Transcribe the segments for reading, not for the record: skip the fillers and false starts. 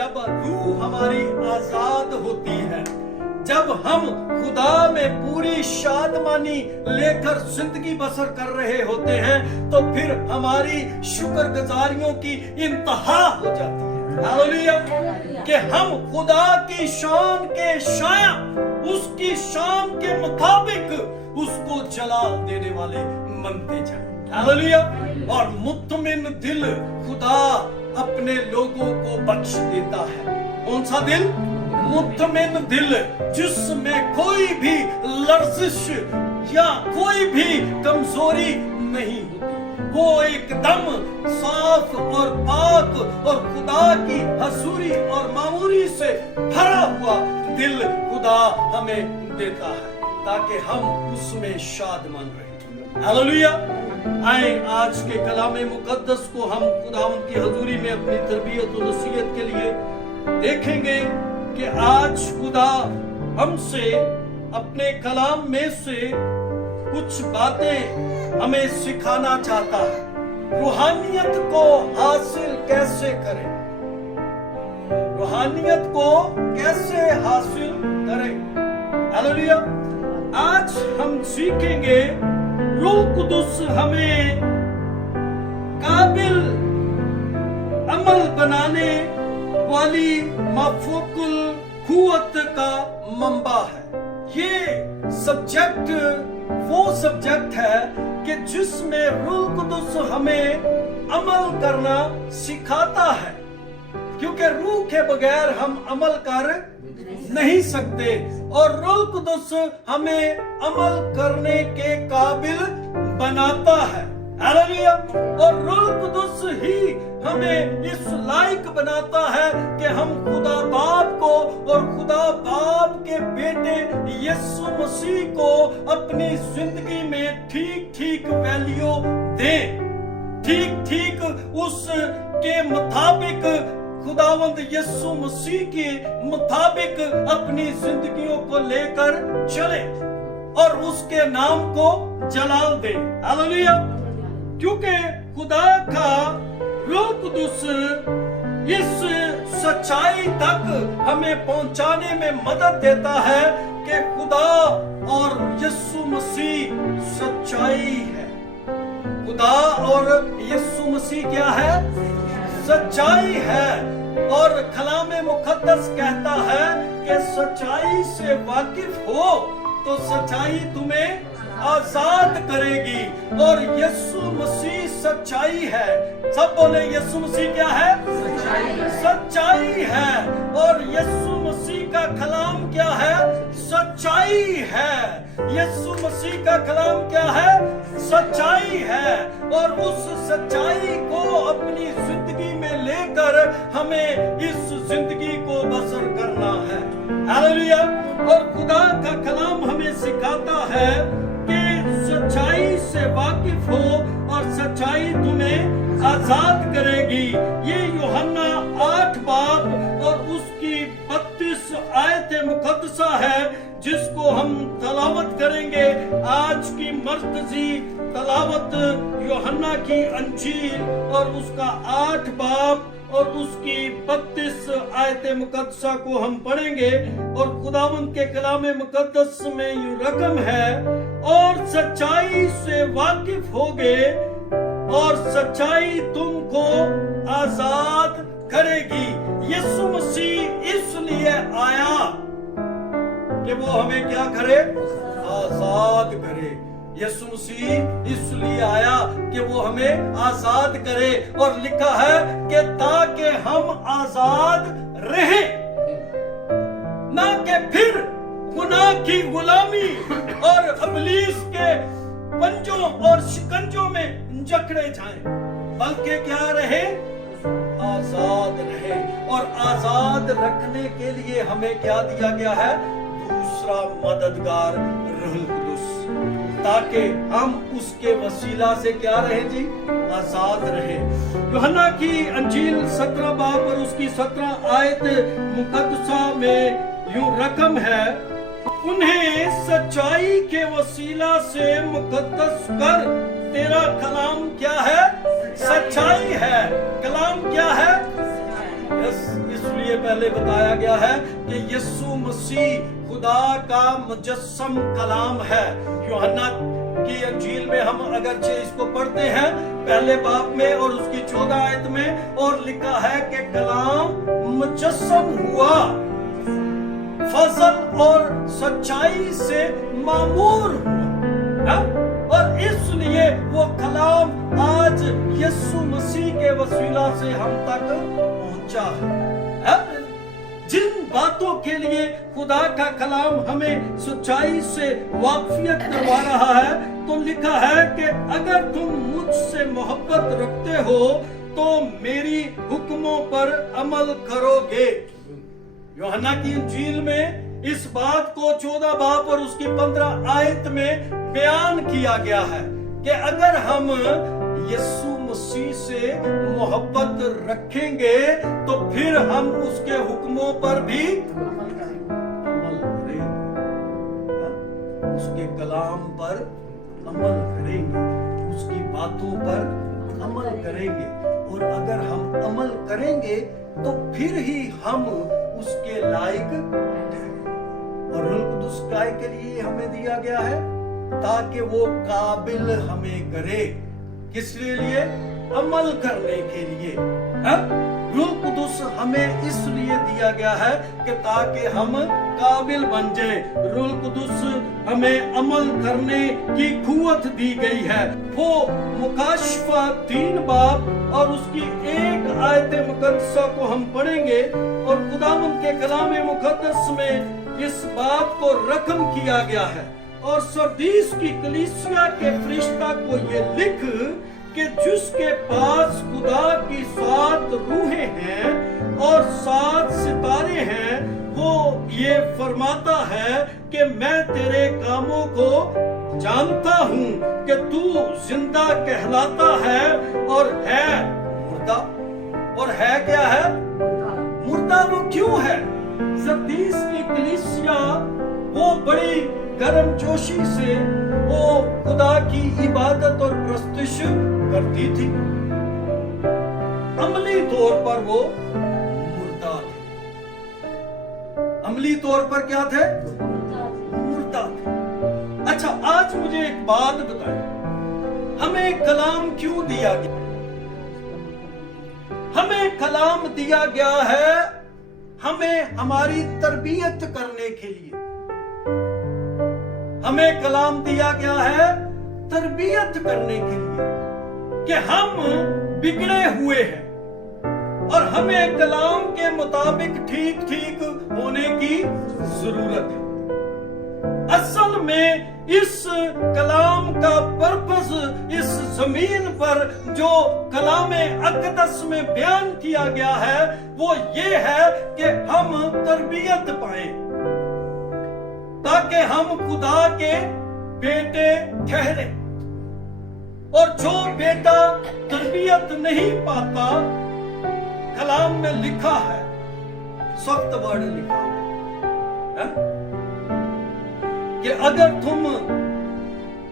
जब रूह हमारी आजाद होती है, जब हम खुदा में पूरी शादमानी लेकर जिंदगी बसर कर रहे होते हैं, तो फिर हमारी शुक्रगुजारियों की इंतहा हो जाती है। हालेलुया! कि हम खुदा की शान के शाया, उसकी शान के मुताबिक उसको जलाल देने वाले बनते जाएं। हालेलुया! और मुत्तमिन दिल खुदा अपने लोगों को बख्श देता है। कौन सा दिल? मुत्तमिन दिल, जिसमें कोई भी लर्जिश या कोई भी कमजोरी नहीं होती। वो एकदम साफ और पाक और खुदा की हजूरी और मामूरी से भरा हुआ दिल खुदा हमें देता है, ताकि हम उसमें शादमान रहें। हालेलुया! आए आज के कलामे मुकद्दस को हम खुदावंद की हजूरी में अपनी तरबियत और नसीहत के लिए देखेंगे कि आज खुदा हमसे अपने कलाम में से कुछ बातें हमें सिखाना चाहता है। रूहानियत को हासिल कैसे करें, रूहानियत को कैसे हासिल करें। हालेलुया! आज हम सीखेंगे रूह कुदुस हमें काबिल अमल बनाने वाली माफूकुल कुव्वत का मंबा है। ये सब्जेक्ट वो सब्जेक्ट है कि जिसमें रूह कुदुस हमें अमल करना सिखाता है, क्योंकि रूह के बगैर हम अमल कर नहीं सकते, और रूह कुदुस हमें अमल करने के काबिल बनाता है। हालेलुया! और रूह कुदुस ही हमें इस लायक बनाता है कि हम खुदा बाप को और खुदा बाप के बेटे यीशु मसीह को अपनी जिंदगी में ठीक ठीक वैल्यू दें, ठीक ठीक उसके मुताबिक खुदावंद यीशु मसीह के मुताबिक अपनी जिंदगियों को लेकर चले और उसके नाम को जलाल दे। हालेलुया! क्योंकि खुदा का रूह कुदुस इस सच्चाई तक हमें पहुंचाने में मदद देता है कि खुदा और यीशु मसीह सच्चाई है। खुदा और यीशु मसीह क्या है? सच्चाई है। और कलामे मुकद्दस कहता है कि सच्चाई से वाकिफ हो तो सच्चाई तुम्हें आजाद करेगी, और यीशु मसीह सच्चाई है। सब बोले यीशु मसीह क्या है? सच्चाई है। और यीशु मसीह का कलाम क्या है? सच्चाई है। यीशु मसीह का कलाम क्या है? सच्चाई है। और उस सच्चाई को अपनी जिंदगी में लेकर हमें इस जिंदगी को बसर करना है। हालेलुया! और खुदा का कलाम हमें सिखाता है कि सच्चाई से वाकिफ हो और सच्चाई तुम्हें आजाद करेगी। ये यूहन्ना 8 बाब और उसकी 32 आयत मुकद्दसा है, जिसको हम तलावत करेंगे। आज की मर्कजी तलावत यूहन्ना की अंजील और उसका 8 बाब और उसकी 32 आयत मुकद्दसा को हम पढ़ेंगे। और खुदावंद के कलामे मुकद्दस में यूं रकम है, और सच्चाई से वाकिफ होगे और सच्चाई तुमको आजाद करेगी। यीशु मसीह इसलिए आया कि वो हमें क्या करे? आजाद करे। यीशु मसीह इसलिए आया कि वो हमें आजाद करे, और लिखा है कि ताकि हम आजाद रहें, ना कि फिर गुनाह की गुलामी और इब्लीस के पंजों और शिकंजों में जकड़े जाएं, बल्कि क्या रहे? आजाद रहे। और आजाद रखने के लिए हमें क्या दिया गया है? दूसरा मददगार रूह कुदुस, ताकि हम उसके वसीला से क्या रहे जी? आजाद रहे। यूहन्ना की अंजील 17 बाब और उसकी 17 आयत मुकद्दसा में यूं रकम है, उन्हें सच्चाई के वसीला से मुकद्दस कर। तेरा कलाम क्या है? सच्चाई है। कलाम क्या है? इसलिए इसलिए पहले बताया गया है कि यीशु मसीह खुदा का मुजस्सम कलाम है। यूहन्ना की अंजील में हम अगरचे इसको पढ़ते हैं पहले बाब में और उसकी 14 आयत में, और लिखा है कि कलाम मुजस्सम हुआ, फजल और सच्चाई से मामूर हुआ, और इसलिए वो कलाम आज यीशु मसीह के वसीला से हम तक पहुंचा है। जिन बातों के लिए खुदा का कलाम हमें सच्चाई से वाकफियत करवा रहा है, तो लिखा है कि अगर तुम मुझसे मोहब्बत रखते हो तो मेरी हुक्मों पर अमल करोगे। यूहन्ना की इंजील में इस बात को 14 बाब और उसकी 15 आयत में बयान किया गया है कि अगर हम यीशु मसीह से मोहब्बत रखेंगे तो फिर हम उसके हुक्मों पर भी अमल करेंगे, उसके कलाम पर अमल करेंगे, उसकी बातों पर अमल करेंगे। और अगर हम अमल करेंगे तो फिर ही हम उसके लायक ठहरेंगे। और रूह कुदुस काय के लिए हमें दिया गया है ताकि वो काबिल हमें करे, किस लिए? अमल करने के लिए। रूह कुदुस हमें इसलिए दिया गया है कि ताकि हम काबिल बन जाएं। रूह कुदुस हमें अमल करने की कुव्वत दी गई है। वो मुकाशफा 3 बाब और उसकी 1 आयत मुकद्दसा को हम पढ़ेंगे और खुदावंद के कलाम मुकद्दस में इस बात को रकम किया गया है। और सरदीस की कलीसिया के फरिश्ता को ये लिख कि जिसके पास खुदा की 7 रूहें हैं और 7 सितारे हैं, वो ये फरमाता है कि मैं तेरे कामों को जानता हूँ कि तू जिंदा कहलाता है और है मुर्दा। और है क्या है? मुर्दा। वो क्यों है? सरदीस की कलीसिया वो बड़ी गर्मजोशी से वो खुदा की इबादत और प्रस्तुश करती थी। अमली तौर पर वो मुर्दा थे। अमली तौर पर क्या थे? मुर्दा थे। अच्छा, आज मुझे एक बात बताएं, हमें कलाम क्यों दिया गया? हमें कलाम दिया गया है हमें हमारी तरबियत करने के लिए। हमें कलाम दिया गया है तरबियत करने के लिए कि हम बिगड़े हुए हैं और हमें कलाम के मुताबिक ठीक ठीक होने की जरूरत है। असल में इस कलाम का पर्पस इस जमीन पर जो कलाम अक़दस में बयान किया गया है वो ये है कि हम तरबियत पाएं ताकि हम खुदा के बेटे ठहरे। और जो बेटा तरबियत नहीं पाता, कलाम में लिखा है, सख्त वर्ड लिखा है कि अगर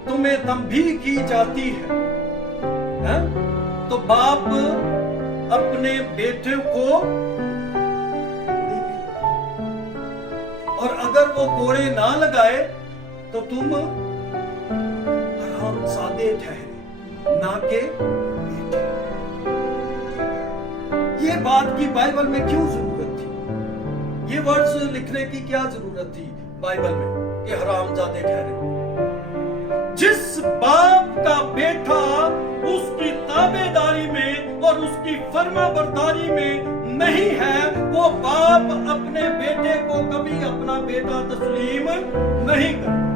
तुम्हें तंबीह की जाती है तो बाप अपने बेटे को, और अगर वो कोड़े ना लगाए तो तुम हरामजादे ठहरे, ना के बेटे। ये बात की बाइबल में क्यों जरूरत थी? ये वर्ड्स लिखने की क्या जरूरत थी बाइबल में कि हरामजादे ठहरे? जिस बाप का बेटा उसकी ताबेदारी में और उसकी फर्माबरदारी में नहीं है, वो बाप अपने बेटे को कभी अपना बेटा तस्लीम नहीं करता।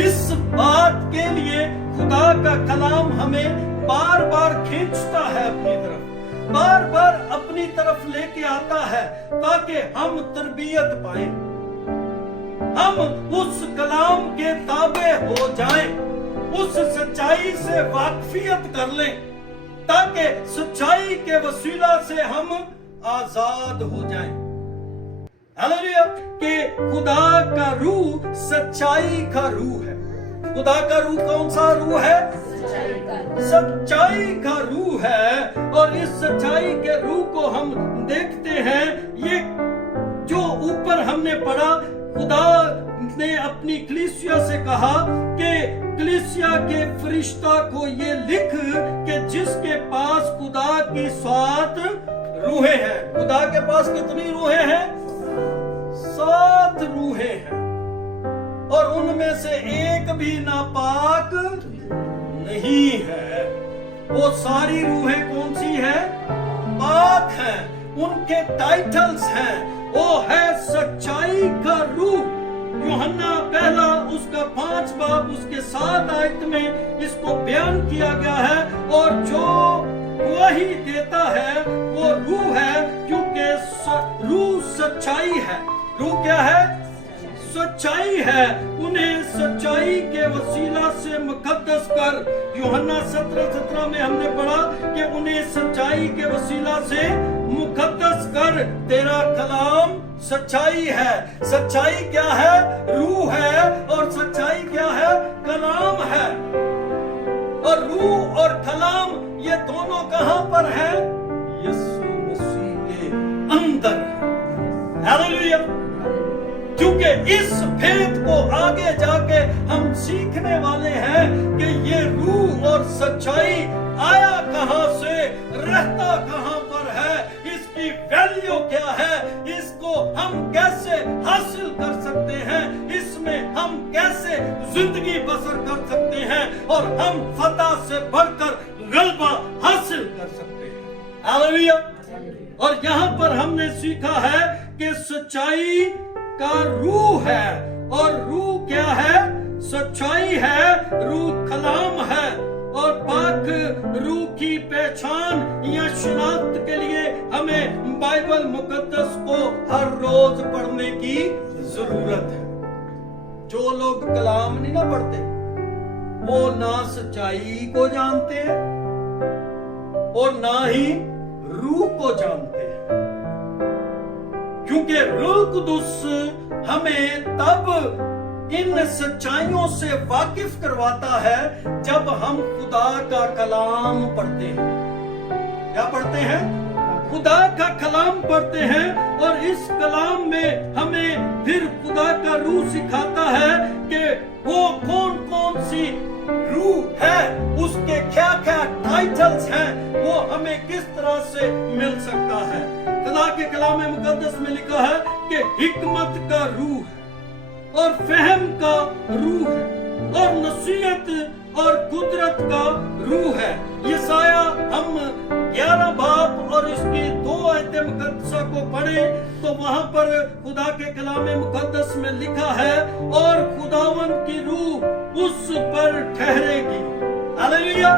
इस बात के लिए खुदा का कलाम हमें बार बार खींचता है अपनी तरफ, बार बार अपनी तरफ लेके आता है ताकि हम तरबियत पाएं, हम उस कलाम के ताबे हो जाएं, उस सच्चाई से वाकफियत कर लें ताकि सच्चाई के वसीला से हम आजाद हो जाएं। हालेलुया। कि खुदा का रूह सच्चाई का रूह है। खुदा का रूह कौन सा रूह है? सच्चाई का रूह है। और इस सच्चाई के रूह को हम देखते हैं कलीसिया से कहा कि कलीसिया के फरिश्ता को ये लिख कि जिसके पास खुदा की 7 रूहें हैं। खुदा के पास कितनी रूहें हैं? 7 रूहें हैं, और उनमें से एक भी नापाक नहीं है। वो सारी रूहें कौन सी हैं? पाक हैं। उनके टाइटल्स हैं, वो है सच्चाई का रूह। यूहन्ना पहला उसका 5 बाब उसके 7 आयत में इसको बयान किया गया है। और जो गवाही देता है वो रूह है, क्योंकि रूह सच्चाई है। रूह क्या है? सच्चाई है। उन्हें सच्चाई के वसीला से मुकद्दस कर। यूहन्ना 17:17 में हमने पढ़ा कि उन्हें सच्चाई के वसीला से मुकद्दस कर। तेरा कलाम सच्चाई है। सच्चाई क्या है? रूह है। और सच्चाई क्या है? कलाम है। और रूह और कलाम ये दोनों कहां पर है? यीशु मसीह के अंदर है। हालेलुया। क्योंकि इस भेद को आगे जाके हम सीखने वाले हैं कि ये रूह और सच्चाई आया कहां से, रहता कहां पर है, इसकी वैल्यू क्या है, इसको हम कैसे हासिल कर सकते हैं, इसमें हम कैसे जिंदगी बसर कर सकते हैं, और हम फतह से बढ़कर गलबा हासिल कर सकते हैं। हालेलुया। और यहाँ पर हमने सीखा है कि सच्चाई का रूह है। और रूह क्या है? सच्चाई है। रूह कलाम है। और पाक रूह की पहचान या शिनाख्त के लिए हमें बाइबल मुकद्दस को हर रोज पढ़ने की जरूरत है। जो लोग कलाम नहीं ना पढ़ते वो ना सच्चाई को जानते हैं और ना ही रूह को जानते हैं। क्योंकि रूह कुदुस हमें तब इन सच्चाइयों से वाकिफ करवाता है जब हम खुदा का कलाम पढ़ते हैं। क्या पढ़ते हैं? खुदा का कलाम पढ़ते हैं। और इस कलाम में हमें फिर खुदा का रूह सिखाता है कि वो कौन कौन सी रूह है, उसके क्या क्या टाइटल्स हैं, वो हमें किस तरह से मिल सकता है। खुदा के कलाम मुकद्दस में लिखा है कि हिकमत का रूह है और फहम का रूह है और नसीहत और कुदरत का रूह है। यशाया हम 11 बाब और इसकी 2 आयतें मुकद्दसा को पढ़े तो वहां पर खुदा के कलाम मुकद्दस में लिखा है, और खुदावंद की रूह उस पर ठहरेगी। हालेलुया।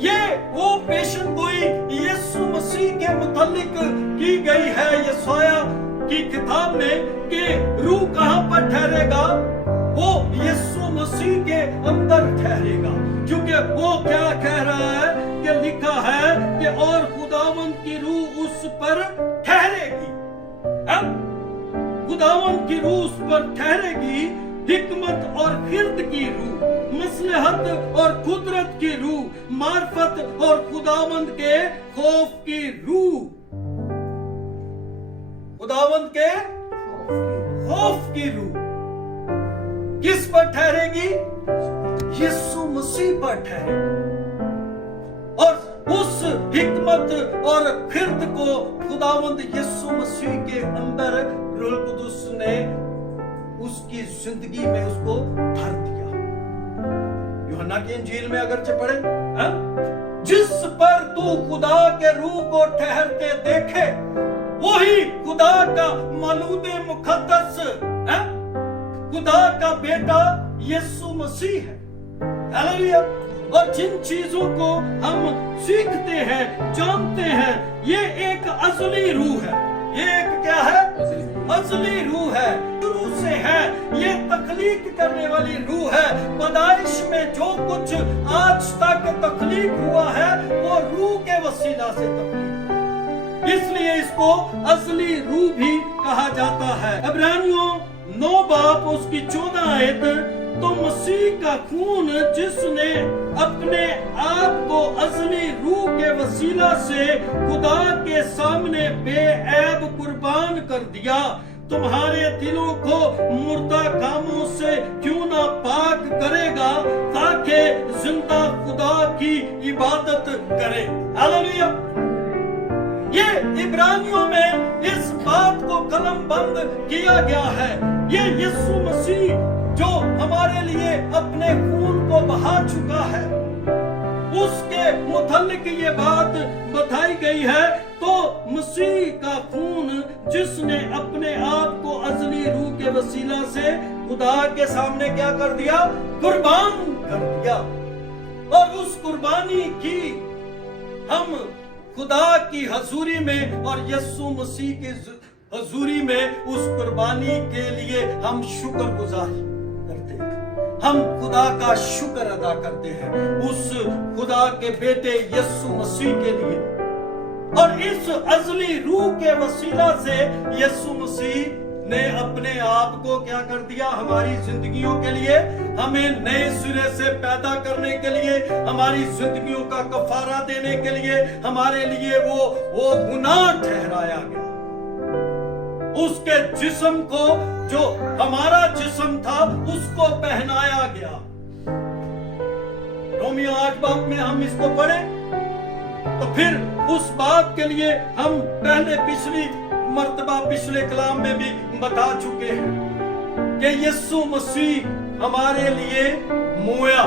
ये वो पेशन गोई यीशु मसीह के मुतालिक की गई है यशाया की किताब में कि रूह कहां पर ठहरेगा? वो यीशु मसीह के अंदर ठहरेगा। क्योंकि वो क्या कह रहा है कि लिखा है कि और खुदावंद की रूह उस पर ठहरेगी। खुदावंद की रूह उस पर ठहरेगी। हिकमत और खिर्द की रूह, मसलहत और कुदरत की रूह, मार्फत और खुदावंद के खौफ की रूह। खुदावंद के खौफ की रूह किस पर ठहरेगी? यीशु मसीह पर ठहरेगी। और उस हिकमत और खिर्द को खुदावंद यीशु मसीह के अंदर रूह कुदुस ने उसकी जिंदगी में उसको भर दिया। यूहन्ना की इंजील में अगर पढ़े, जिस पर तू खुदा के रूह को ठहरते देखे वही खुदा का मौलूद मुकद्दस है, खुदा का बेटा यीशु मसीह है। हालेलुया। और जिन चीजों को हम सीखते हैं, जानते हैं, ये एक असली रूह है। ये एक क्या है? असली रूह है, शुरू से है। ये तख्लीक करने वाली रूह है। पैदाइश में जो कुछ आज तक तख्लीक हुआ है वो रूह के वसीला से तख्लीक, इसलिए इसको असली रूह भी कहा जाता है। इब्रानियों 9 बाब उसकी 14 आयत, तो मसीह का खून जिसने अपने आप को असली रूह के वसीला से खुदा के सामने बेऐब कुर्बान कर दिया, तुम्हारे दिलों को मुर्दा कामों से क्यों ना पाक करेगा, ताकि जिंदा खुदा की इबादत करे। हालेलुया। ये इब्रानियों में इस बात को कलमबंद किया गया है। ये यीशु मसीह जो हमारे लिए अपने खून को बहा चुका है, उसके मुतल्लिक ये बात बताई गई है। तो मसीह का खून जिसने अपने आप को अज़ली रूह के वसीला से खुदा के सामने क्या कर दिया, कुर्बान कर दिया, और उस कुर्बानी की हम खुदा की हजूरी में और यीशु मसीह की हजूरी में उस कुर्बानी के लिए हम शुक्रगुजार करते हैं। हम खुदा का शुक्र अदा करते हैं उस खुदा के बेटे यीशु मसीह के लिए। और इस अज़ली रूह के वसीला से यीशु मसीह ने अपने आप को क्या कर दिया, हमारी जिंदगियों के लिए, हमें नए सिरे से पैदा करने के लिए, हमारी जिंदगियों का कफारा देने के लिए, हमारे लिए वो गुनाह ठहराया गया। उसके जिस्म को, जो हमारा जिस्म था, उसको पहनाया गया। रोमियो 8 में हम इसको पढ़े तो फिर उस बात के लिए हम पहले पिछली मर्तबा पिछले कलाम में भी बता चुके हैं कि यीशु मसीह हमारे लिए मोया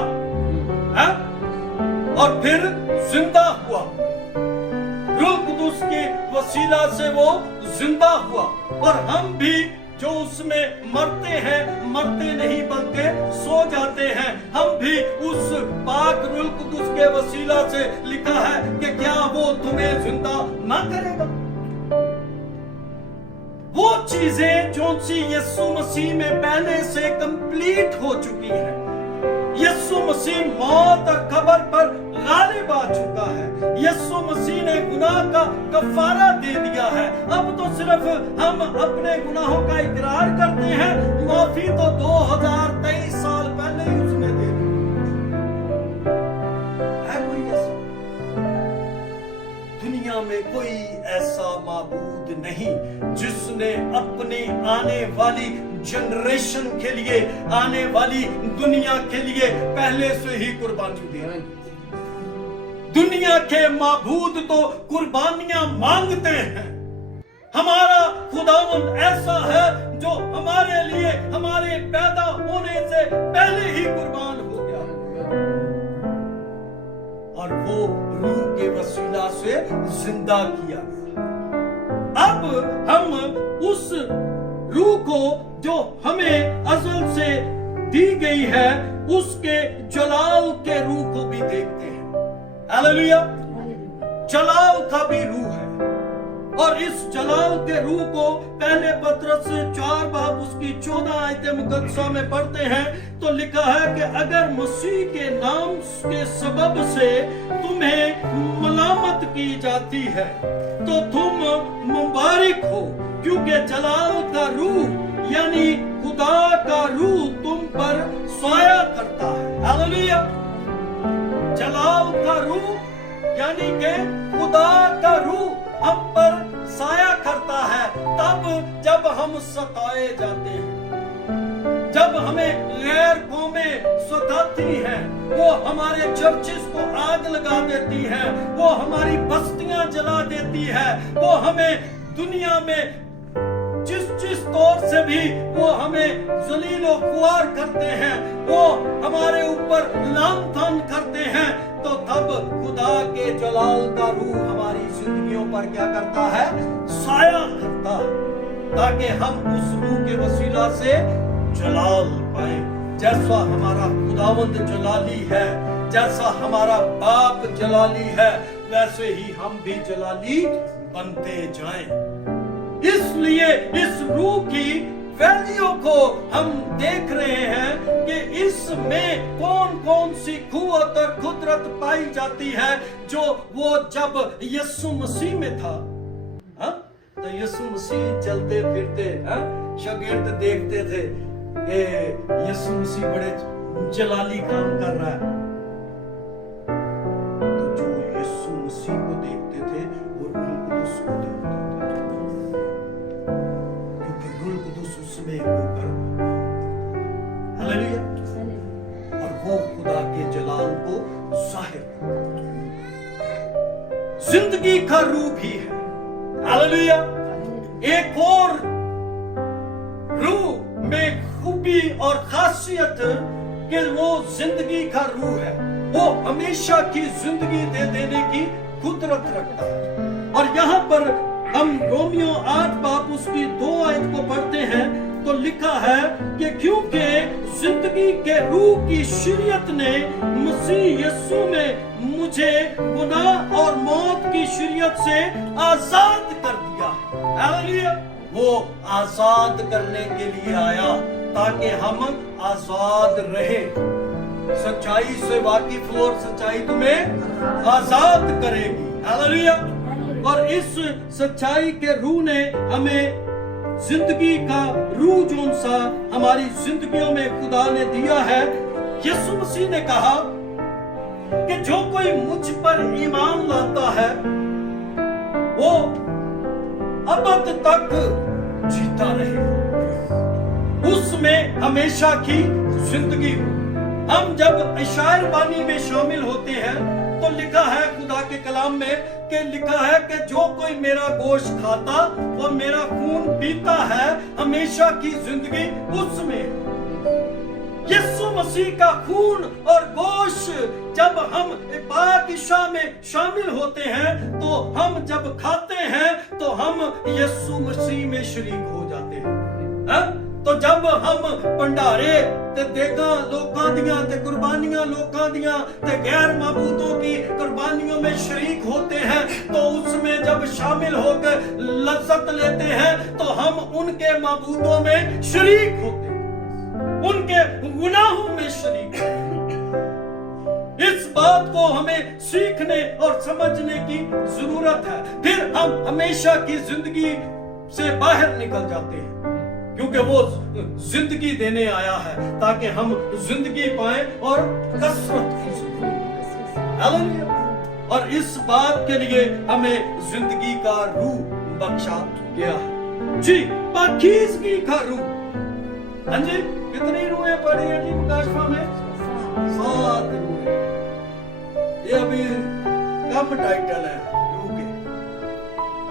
है और फिर जिंदा हुआ। रूह कुदुस के वसीला से वो जिंदा हुआ, और हम भी जो उसमें मरते हैं, मरते नहीं बल्कि सो जाते हैं, हम भी उस पाक रूह कुदुस के वसीला से, लिखा है कि क्या वो तुम्हें जिंदा ना करेगा। वो चीजें जो सी यीशु मसीह में पहले से कंप्लीट हो चुकी है। यीशु मसीह मौत और कब्र पर गालिब आ चुका है। यीशु मसीह ने गुनाह का कफारा दे दिया है। अब तो सिर्फ हम अपने गुनाहों का इकरार करते हैं, माफी तो 2023 साल पहले ही उसने दे दी है। कोई ऐसा दुनिया में कोई ऐसा माबूद नहीं जिसने अपनी आने वाली जनरेशन के लिए, आने वाली दुनिया के लिए पहले से ही कुर्बानी दी है। दुनिया के माबूद तो कुर्बानियां मांगते हैं। हमारा खुदावंद ऐसा है जो हमारे लिए, हमारे पैदा होने से पहले ही कुर्बान हो गया और वो रूह के वसीला से जिंदा किया गया। अब हम उस रूह को जो हमें अज़ल से दी गई है, उसके जलाल के रूह को भी देखते हैं। हालेलुया। जलाल का भी रूह है, और इस जलाल के रूह को पहले पत्रस 4 बाब उसकी 14 आयत मुकद्दसा में पढ़ते हैं तो लिखा है कि अगर मसीह के नाम के सबब से तुम्हें मलामत की जाती है तो तुम मुबारक हो, क्योंकि जलाल का रूह यानी खुदा का रूह तुम पर साया करता है। हालेलुया। जलाल का रूह यानी कि खुदा का रूह हम पर साया करता है तब जब हम सताए जाते हैं, जब हमें गैर कौमें सताती हैं, वो हमारे चर्चिस को आग लगा देती हैं, वो हमारी बस्तियां जला देती है, वो हमें दुनिया में जिस तौर से भी वो हमें जलीलो खुआर करते हैं, वो हमारे ऊपर लानतान करते हैं, तो तब खुदा के जलाल का रूह हमारी जिंदगियों पर क्या करता है, साया करता है, ताकि हम उस रूह के वसीला से जलाल पाए। जैसा हमारा खुदावंद जलाली है, जैसा हमारा बाप जलाली है, वैसे ही हम भी जलाली बनते जाएं। इसलिए इस रूह की वैल्यू को हम देख रहे हैं कि इसमें कौन कौन सी कुव्वत और कुदरत पाई जाती है जो वो जब यीशु मसीह में था। तो यीशु मसीह चलते फिरते शागिर्द देखते थे कि यीशु मसीह बड़े जलाली काम कर रहा है, तो जो यीशु मसीह को देखते थे वो रूह कुदुस को देखते थे, क्योंकि रूह रूह भी है। हालेलुया। एक और रूह में खूबी और खासियत कि वो जिंदगी का रूह है, वो हमेशा की जिंदगी दे देने की कुदरत रखता है। और यहाँ पर हम रोमियो 8 बाब उसकी 2 आयत को पढ़ते हैं तो लिखा है कि क्योंकि जिंदगी के रूह की शरीयत ने मसीह यीशु में मुझे गुनाह और मौत की शरीयत से आजाद कर दिया। हालेलुया। वो आजाद करने के लिए आया ताकि हम आजाद रहे। सच्चाई से वाकिफ हो और सच्चाई तुम्हें आजाद करेगी। हालेलुया। और इस सच्चाई के रूह ने हमें जिंदगी का रूह जोन सा हमारी जिंदगियों में खुदा ने दिया है। यीशु मसीह ने कहा कि जो कोई मुझ पर ईमान लाता है वो अबद तक जीता रहेगा, उसमें हमेशा की जिंदगी। हम जब इशायर बानी में शामिल होते हैं तो लिखा है खुदा के कलाम में कि लिखा है कि जो कोई मेरा गोश्त खाता और मेरा खून पीता है हमेशा की जिंदगी उसमें। यीशु मसीह का खून और गोश्त जब हम पाक में शामिल होते हैं तो हम जब खाते हैं तो हम यीशु मसीह में शरीक हो जाते हैं। तो जब हम भंडारे ते देगा लोकां दियां ते कुर्बानियां लोकां दियां ते गैर माबूदों की कुर्बानियों में शरीक होते हैं तो उसमें जब शामिल होकर लज्जत लेते हैं तो हम उनके माबूदों में शरीक होते हैं, उनके गुनाहों में शरीक होते हैं। इस बात को हमें सीखने और समझने की जरूरत है। फिर हम हमेशा की जिंदगी से बाहर निकल जाते हैं क्योंकि वो जिंदगी देने आया है ताकि हम जिंदगी पाएं और कसरत की जिंदगी। और इस बात के लिए हमें जिंदगी का रूह बख्शा गया है। जी, पाकीज़गी का रूह। हाँ जी, कितनी रूहें पड़ी है जी मुकाशफा में? 7 रूहें। ये अभी कम टाइटल है रूह के।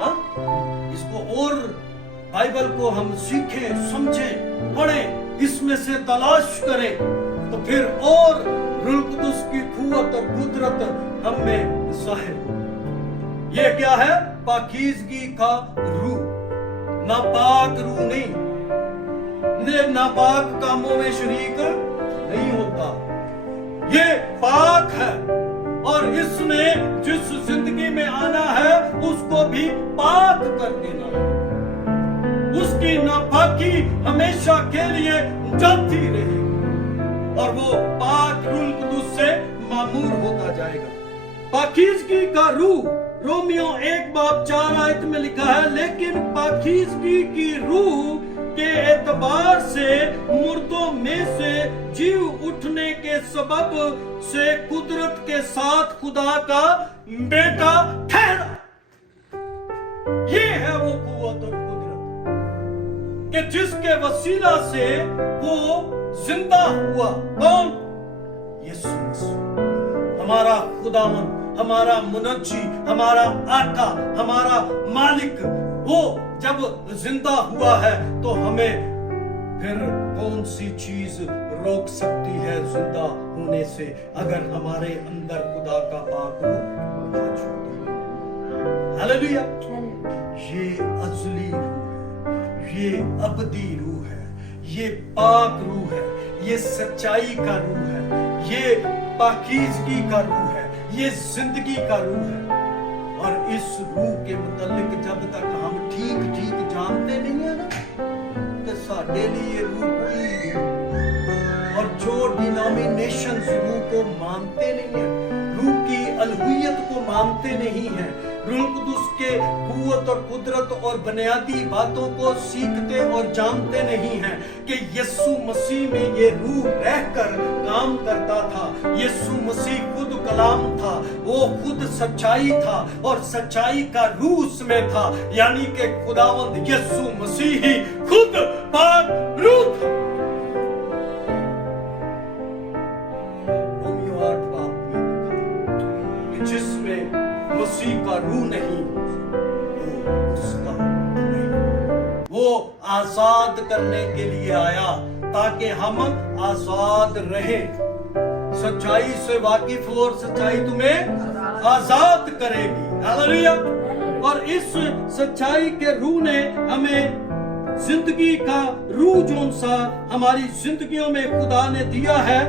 हाँ, इसको और बाइबल को हम सीखें, समझें, पढ़ें, इसमें से तलाश करें तो फिर और रूह कुदुस की कुव्वत और कुदरत हम में ज़ाहिर हो। ये क्या है? पाकीज़गी का रूह। नापाक रूह नहीं, नापाक कामों में शरीक नहीं होता। ये पाक है और इसने जिस जिंदगी में आना है उसको भी पाक कर देना है। उसकी नापाकी हमेशा के लिए जाती रहेगी और वो पाक रूह कुदुस से मामूर होता जाएगा। पाकीज़गी का रूह रोमियो 1 बाब 4 आयत में लिखा है, लेकिन पाकीज़गी की रूह के एतबार से मुर्दों में से जीव उठने के सबब से कुदरत के साथ खुदा का बेटा ठहरा। ये है वो कुव्वत और कि जिसके वसीला से वो जिंदा हुआ। कौन? यीशु मसीह, हमारा खुदावंद, हमारा मुनज्जी, हमारा आका, हमारा मालिक। वो जब जिंदा हुआ है तो हमें फिर कौन सी चीज रोक सकती है जिंदा होने से अगर हमारे अंदर खुदा का पाक रूह मौजूद है। हालेलुया। ये अज़ली रूह, ये अबदी रूह है, ये पाक रूह है, ये सच्चाई का रूह है, ये पाकीज़गी का रूह है, ये जिंदगी का रूह है। और इस रूह के मुतालिक जब तक हम ठीक ठीक जानते नहीं है ना तो साडे लिए रूह कोई, और जो डिनोमिनेशंस रूह को मानते नहीं है, रूह की अलहुइयत को मानते नहीं है, रूह कुदुस के कुव्वत और कुदरत और बुनियादी बातों को सीखते और जानते नहीं हैं कि यीशु मसीह में ये रूह रहकर काम करता था। यीशु मसीह खुद कलाम था, वो खुद सच्चाई था और सच्चाई का रूह उसमें था, यानी कि खुदावंद यीशु मसीह ही खुद पाक रूह था। रोमियो 8 बाब में जिसमें मसीह का रूह नहीं आजाद करने के लिए आया ताकि हम आजाद रहे। सच्चाई से वाकिफ हो और सच्चाई तुम्हें आजाद करेगी। हालेलुया। और इस सच्चाई के रूह ने हमें जिंदगी का रूह जोन सा हमारी जिंदगियों में खुदा ने दिया है।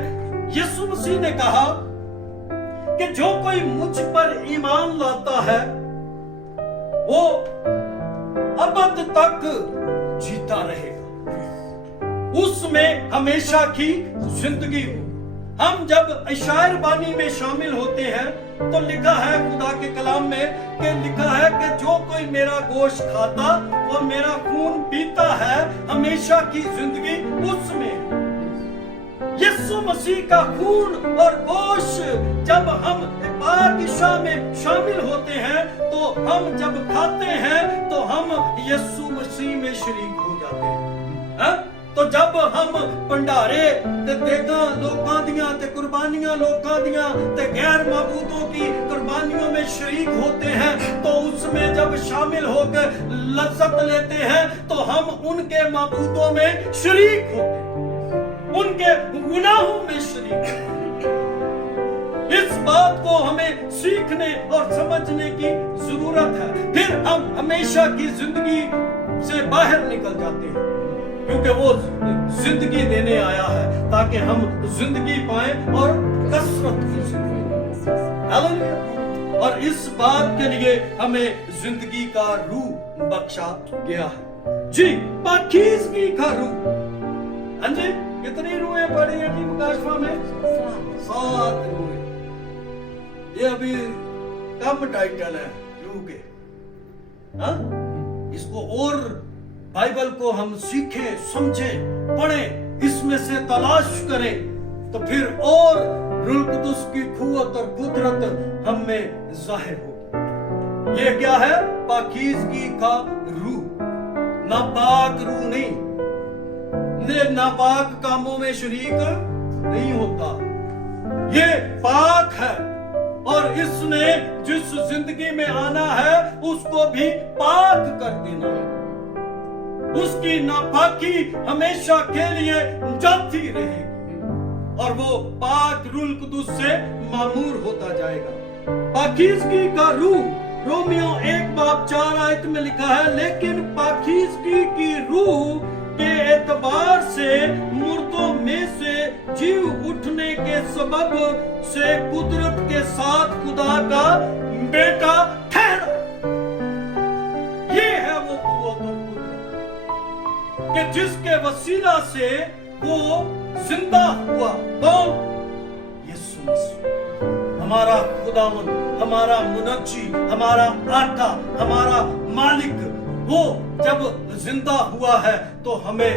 यीशु मसीह ने कहा कि जो कोई मुझ पर ईमान लाता है वो अबद तक जीता रहेगा, उसमें हमेशा की जिंदगी हो। हम जब इशायर बानी में शामिल होते हैं तो लिखा है खुदा के कलाम में कि लिखा है कि जो कोई मेरा गोश्त खाता और मेरा खून पीता है हमेशा की जिंदगी उसमें है। यीशु मसीह का खून और गोश्त जब हम बादशाह में शामिल होते हैं तो हम जब खाते हैं तो हम यीशु मसीह में शरीक हो जाते हैं। हा? तो जब हम भंडारे ते देगा लोकां दियां ते कुर्बानियां लोकां दियां ते गैर माबूदों की कुर्बानियों में शरीक होते हैं तो उसमें जब शामिल होकर लज्जत लेते हैं तो हम उनके माबूदों में शरीक होते हैं, उनके गुनाहों में शरीक होते हैं। इस बात को हमें सीखने और समझने की जरूरत है। फिर हम हमेशा की जिंदगी से बाहर निकल जाते हैं क्योंकि वो जिंदगी देने आया है ताकि हम जिंदगी पाएं और कसरत की जिंदगी। हालेलुया। और इस बात के लिए हमें जिंदगी का रूह बख्शा गया है। जी, पाकीज़गी का रूह। हाँ जी, कितनी रूहें पड़ी हैं जी मुकाशफा में? 7 रूहें। ये अभी कम टाइटल है रूह के। हाँ? इसको और बाइबल को हम सीखें, समझें, पढ़ें, इसमें से तलाश करें तो फिर और रूह कुदुस की कुव्वत और कुदरत हम में जाहिर होगी। ये क्या है? पाकीज़गी का रूह। नापाक रूह नहीं, नापाक कामों में शरीक नहीं होता। ये पाक है और इसने जिस जिंदगी में आना है उसको भी पाक कर देना है। उसकी नापाकी हमेशा के लिए जाती रहेगी और वो पाक रूह कुदुस से मामूर होता जाएगा। पाकीज़गी का रूह रोमियो 1:4 में लिखा है, लेकिन पाकीज़गी की रूह के एतबार से मुर्दों में से जीव उठने के सबब से कुदरत के साथ खुदा का बेटा ठहरा। ये है वो कुव्वत और कि जिसके वसीला से वो जिंदा हुआ। कौन? यीशु मसीह, हमारा खुदावंद, हमारा मुनज्जी, हमारा आका, हमारा मालिक। वो जब जिंदा हुआ है तो हमें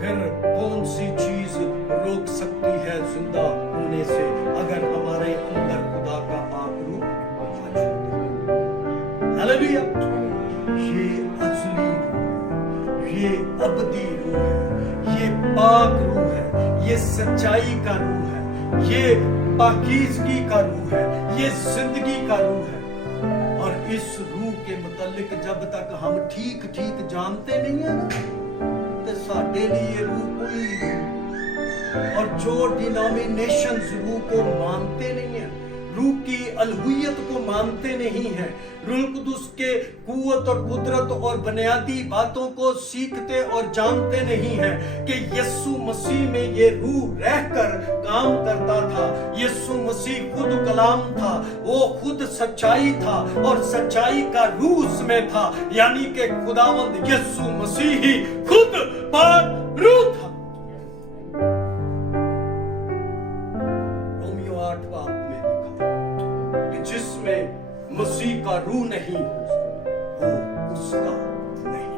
फिर कौन सी चीज रोक सकती है जिंदा होने से अगर हमारे अंदर खुदा का पाक रूह मौजूद है। हालेलुया। ये असली, ये अबदी रूह है, ये पाक रूह है, ये सच्चाई का रूह है, ये पाकीज़गी का रूह है, ये जिंदगी का रूह है। और इस रूह के मुतालिक जब तक हम ठीक ठीक जानते नहीं है ना तो साडे लिए रूह कोई नहीं। और जो डिनोमिनेशंस रूह को मानते नहीं है, रूह की अलहुयत को मानते नहीं है, रूह कुदुस के कुव्वत और कुदरत और बुनियादी बातों को सीखते और जानते नहीं है कि यीशु मसीह में ये रूह रहकर काम करता था। यीशु मसीह खुद कलाम था, वो खुद सच्चाई था और सच्चाई का रूह उसमें था, यानी कि खुदावंद यीशु मसीह ही खुद पाक रूह था। रोमियो 8 में लिखा कि जिसमें मसीह का रूह नहीं वो उसका नहीं।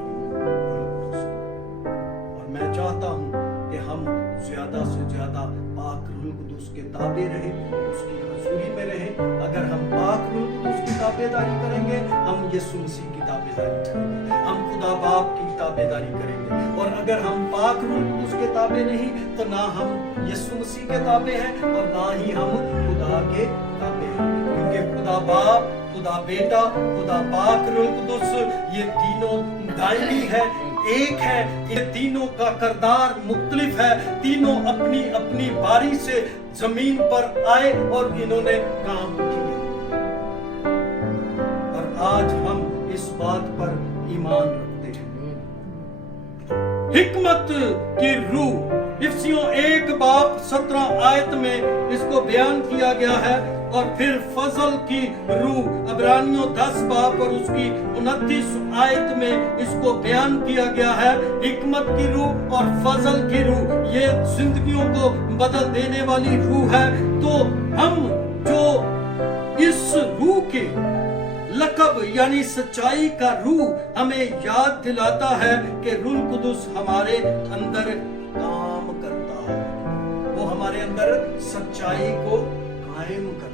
और मैं चाहता हूं कि हम ज्यादा से ज्यादा पाक रूह कुदुस के ताबे रहे, उसकी हजूरी में रहे। अगर हम पाक रूह कुदुस की ताबेदारी करेंगे हम यीशु मसीह की ताबेदारी करेंगे, हम खुदा बाप की ताबेदारी करेंगे। और अगर हम पाक रूह कुदुस के ताबे नहीं तो ना हम यीशु मसीह के ताबे हैं और ना ही हम खुदा के ताबे हैं, क्योंकि खुदा बाप खुदा बेटा, खुदा पाक, रूह कुदुस, ये तीनों दायमी है, एक है। ये तीनों का किरदार मुख्तलिफ है। तीनों अपनी अपनी बारी से जमीन पर आए और इन्होंने काम किया। और आज हम इस बात पर ईमान रखते हैं। हिकमत की रूह इफिसियों 1:17 में इसको बयान किया गया है। और फिर फजल की रूह अबरानियों 10 और उसकी 29 में इसको बयान किया गया है। हिकमत की रूह और फजल की रूह ये जिंदगियों को बदल देने वाली रूह है। तो हम जो इस रूह के लकब यानी सच्चाई का रूह हमें याद दिलाता है कि रूह कुदुस हमारे अंदर काम करता है, वो हमारे अंदर सच्चाई को कायम करता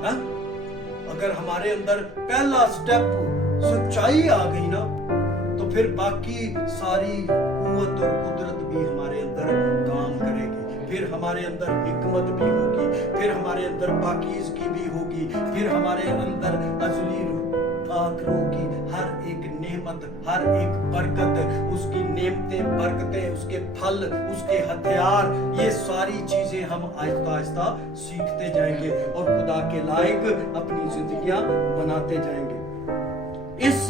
है। अगर हमारे अंदर पहला स्टेप सच्चाई आ गई ना, तो फिर बाकी सारी कुव्वत और कुदरत भी हमारे अंदर काम करेगी। फिर हमारे अंदर हिकमत भी होगी, फिर हमारे अंदर पाकीज़गी भी होगी, फिर हमारे अंदर अज़ली पाक रूह की हर एक नेमत, हर एक बरकत, उसकी नेमतें, बरकतें, उसके फल, उसके हथियार, ये सारी चीजें हम आहिस्ता आहिस्ता सीखते जाएंगे और खुदा के लायक अपनी जिंदगियां बनाते जाएंगे। इस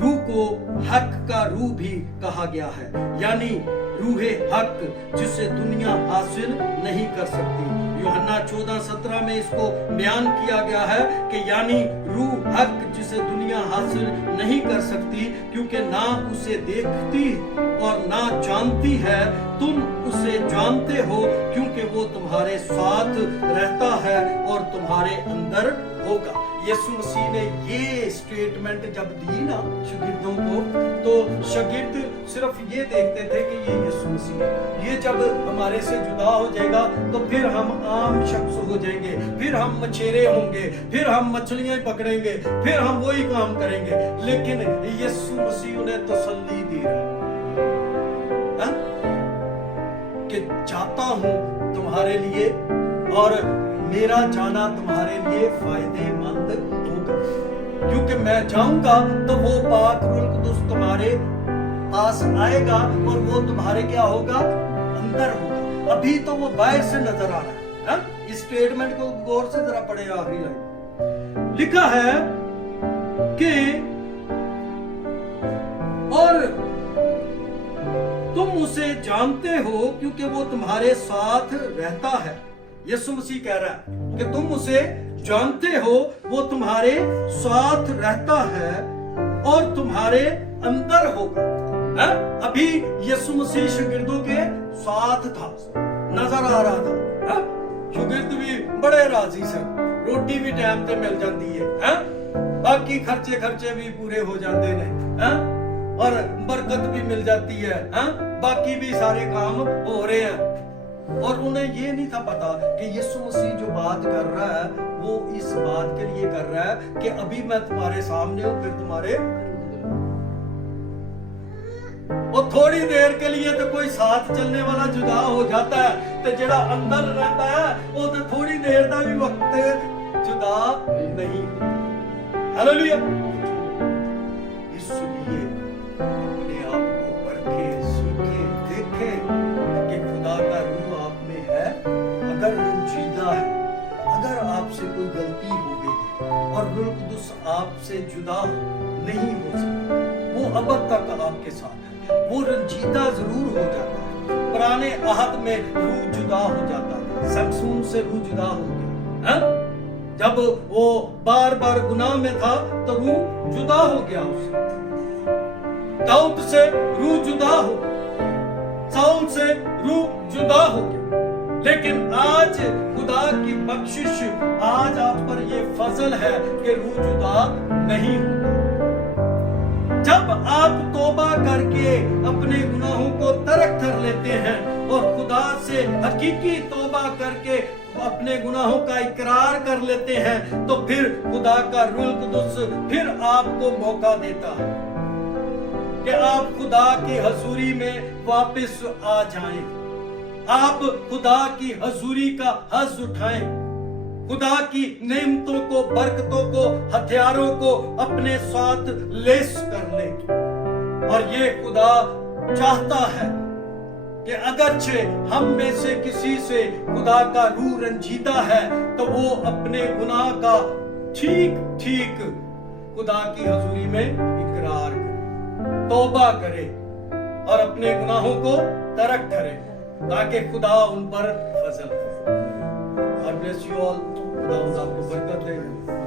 रूह को हक का रूह भी कहा गया है, यानी रूहे हक, जिसे दुनिया हासिल नहीं कर सकती। यूहन्ना 14:17 में इसको बयान किया गया है कि यानी रूह हक जिसे दुनिया हासिल नहीं कर सकती, क्योंकि ना उसे देखती और ना जानती है। तुम उसे जानते हो क्योंकि वो तुम्हारे साथ रहता है और तुम्हारे अंदर होगा। यीशु मसीह ने ये स्टेटमेंट जब दी ना शागिर्दों को, तो शागिर्द सिर्फ ये देखते थे कि ये यीशु मसीह है। ये जब हमारे से जुदा हो जाएगा तो फिर हम आम शख्स हो जाएंगे, फिर हम मछेरे होंगे, फिर हम मछलियां पकड़ेंगे, फिर हम वही काम करेंगे। लेकिन यीशु मसीह उन्हें तसल्ली दे रहा है कि जाता हूं तुम्हारे लिए और मेरा जाना तुम्हारे लिए फायदेमंद होगा, क्योंकि मैं जाऊंगा तो वो पाक रूह कुदुस तुम्हारे पास आएगा और वो तुम्हारे क्या होगा, अंदर होगा। अभी तो वो बाहर से नजर आ रहा है। इस स्टेटमेंट को गौर से जरा पढ़े। आखिरी लाइन लिखा है कि और तुम उसे जानते हो क्योंकि वो तुम्हारे साथ रहता है। यीशु मसीह कह रहा है कि तुम उसे जानते हो, वो तुम्हारे साथ रहता है और तुम्हारे अंदर होगा। अभी यीशु मसीह शागिर्दों के साथ था, नजर आ रहा था। शागिर्द भी बड़े राजी सन, रोटी भी टाइम पे मिल जाती है, बाकी खर्चे भी पूरे हो जाते हैं, और बरकत भी मिल जाती है, बाकी भी सारे काम हो रहे हैं। और उन्हें ये नहीं था पता कि यीशु मसीह जो बात कर रहा है वो इस बात के लिए कर रहा है कि अभी मैं तुम्हारे सामने हूं, फिर तुम्हारे और थोड़ी देर के लिए तो कोई साथ चलने वाला जुदा हो जाता है, तो जेड़ा अंदर रहता है वो तो थोड़ी देर का भी वक्त जुदा नहीं। हालेलुया। इसलिए अपने आप को परखे, सीखे, देखे कि खुदा का रूह आप में है। अगर रंजीदा है, अगर आपसे कोई गलती हो गई और रूह कुदुस आपसे जुदा नहीं हो सकता, वो अब तक आपके साथ है। वो रंजीदा जरूर हो जाता है। पुराने अहद में रूह जुदा हो जाता था, समसून से रूह जुदा हो गया। जब वो बार बार गुनाह में था तो रूह जुदा हो गया उससे। दाऊद से रूह जुदा हो, साउल से रूह जुदा हो गया। लेकिन आज खुदा की बख्शिश, आज आप पर ये फजल है कि रूह जुदा नहीं होता। जब आप तौबा करके अपने गुनाहों को तर्क कर लेते हैं और खुदा से हकीकी तौबा करके अपने गुनाहों का इकरार कर लेते हैं, तो फिर खुदा का रूह कुदुस फिर आपको मौका देता है कि आप खुदा की हजूरी में वापस आ जाएं। आप खुदा की हजूरी का हज उठाएं। खुदा की नेमतों को, बरकतों को, हथियारों को अपने साथ लेस कर ले। और ये खुदा चाहता है कि अगरचे हम में से किसी से खुदा का रूह रंजीदा है तो वो अपने गुनाह का ठीक ठीक खुदा की हजूरी में इकरार करे, तौबा करे और अपने गुनाहों को तर्क करे ताकि खुदा उन पर फजल करे। God bless you all. खुदा आपको बरकत दे।